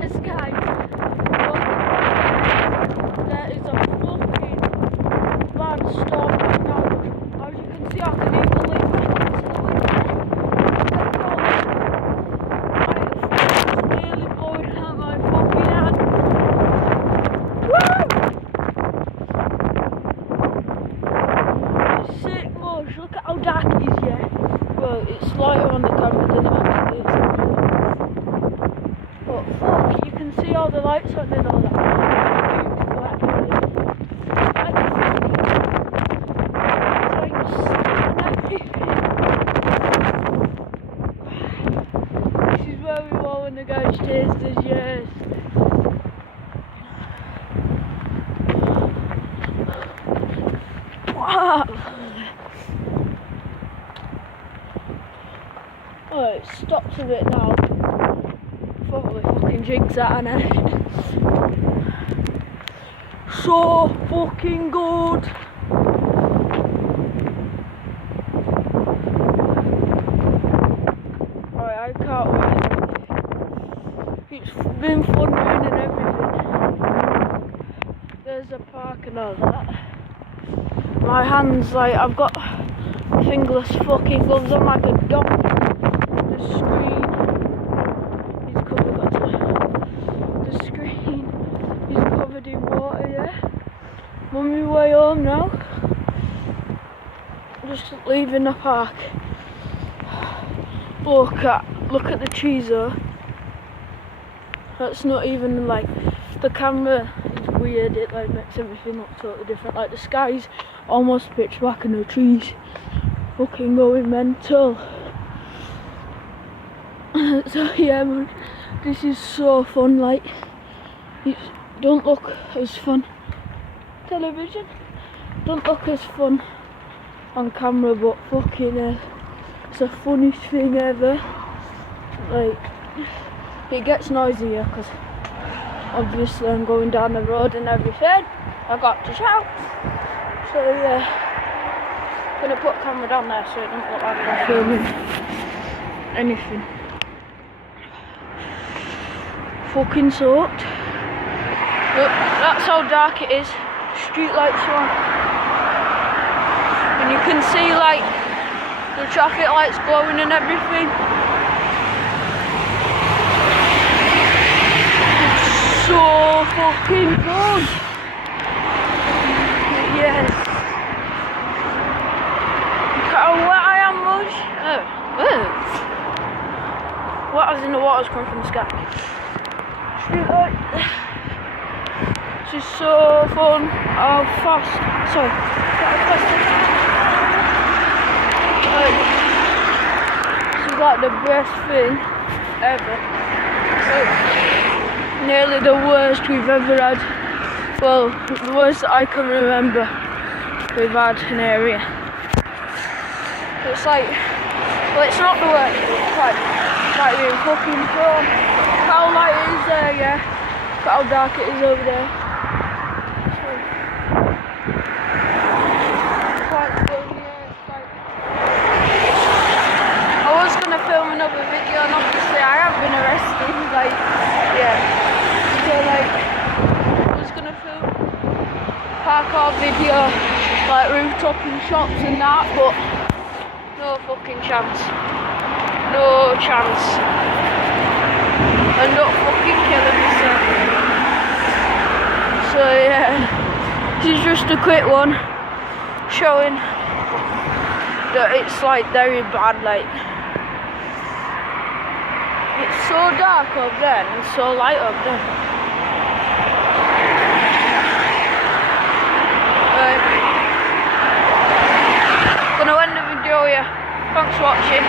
Yes, guys. There is a fucking bad storm right now. As you can see, I can even lean back into the window. It's nearly blowing out my fucking hand. Woo! Sick much. Look at how dark it is, yeah. Well, it's lighter on the camera than it actually is. But fuck, you can see all the lights on and all that. This is where we were when the guys chased us, yes. Wow. Oh, it stops a bit now. Probably fucking jigs that, and so fucking good. Alright, I can't wait. It's been fun doing and everything. There's a park and all that. My hands, like, I've got fingerless fucking gloves on like a dog. The screen is covered, the screen is covered in water, yeah. I'm on my way home now. Just leaving the park. Look at the trees though. That's not even like, the camera is weird, it like makes everything look totally different. Like the sky's almost pitch black and the trees fucking going mental. So yeah man, this is so fun. Like, it don't look as fun television, don't look as fun on camera, but fucking it's the funniest thing ever. Like, it gets noisier because obviously I'm going down the road and everything. I got to shout. So yeah, gonna put a camera down there so it doesn't look like I'm filming anything. Fucking soaked. Look, that's how dark it is. Street lights on. And you can see like the traffic lights glowing and everything. It's so fucking good. Yes. Look at how wet I am, Mush. Wet as in the water's coming from the sky. Street light. This is so fun. How fast. Sorry. This is like the best thing ever. Nearly the worst we've ever had. Well, the worst that I can remember we've had an area. It's like, well, it's not the worst, it's like being fucking fun. Look how light it is there, yeah. Look how dark it is over there. It's quite fun, yeah. It's like, I was gonna film another video, and obviously I have been arrested. Like, yeah. So like, I was gonna film parkour video, like rooftop and shops and that, but no fucking chance. No chance. I'm not fucking killing myself. So yeah, this is just a quick one showing that it's like very bad. Like, it's so dark up there and so light up there. Gonna end the video here. Thanks for watching.